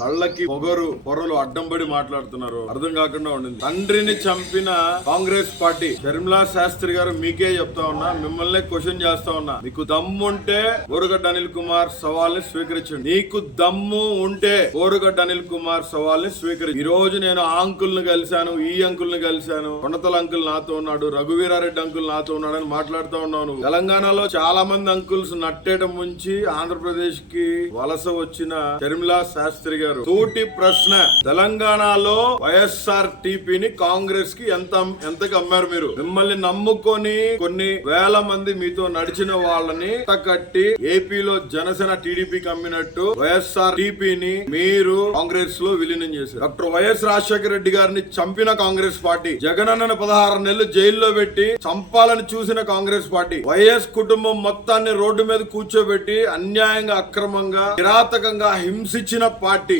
కళ్ళకి పొరలు అడ్డం పడి మాట్లాడుతున్నారు, అర్థం కాకుండా ఉండింది. తండ్రిని చంపిన కాంగ్రెస్ పార్టీ షర్మిలా శాస్త్రి గారు మీకే చెప్తా ఉన్నా, మిమ్మల్ని క్వశ్చన్ చేస్తా ఉన్నా. మీకు దమ్ము ఉంటే ఓరుగడ్డ అనిల్ కుమార్ సవాల్ని స్వీకరించండి. నీకు దమ్ము ఉంటే ఓరుగడ్డ అనిల్ కుమార్ సవాల్ని స్వీకరించి. ఈ రోజు నేను ఆ అంకుల్ ని కలిశాను, ఈ అంకుల్ ని కలిశాను, కొండతల అంకుల్ నాతో ఉన్నాడు, రఘువీరారెడ్డి అంకుల్ నాతో ఉన్నాడు అని మాట్లాడుతూ ఉన్నావు. తెలంగాణలో చాలా మంది అంకుల్స్ నట్టేయడం ముంచి ఆంధ్రప్రదేశ్ కి వలస వచ్చిన షర్మిలా శాస్త్రి గారు తోటి ప్రశ్న, తెలంగాణలో వైఎస్ఆర్ టీపీని కాంగ్రెస్ కి ఎంతకు అమ్మారు మీరు? మిమ్మల్ని నమ్ముకొని కొన్ని వేల మంది మీతో నడిచిన వాళ్ళని కట్టి ఏపీలో జనసేన టీడీపీకి అమ్మినట్టు వైఎస్ఆర్ టీపీని మీరు కాంగ్రెస్ లో విలీనం చేశారు. డాక్టర్ వైఎస్ రాజశేఖర రెడ్డి గారిని చంపిన కాంగ్రెస్ పార్టీ, జగనన్నను 16 నెలలు జైల్లో పెట్టి చంపాలని చూసిన కాంగ్రెస్ పార్టీ, వైఎస్ కుటుంబం మొత్తాన్ని రోడ్డు మీద కూర్చోబెట్టి అన్యాయంగా, అక్రమంగా, కిరాతకంగా హింసించిన పార్టీ.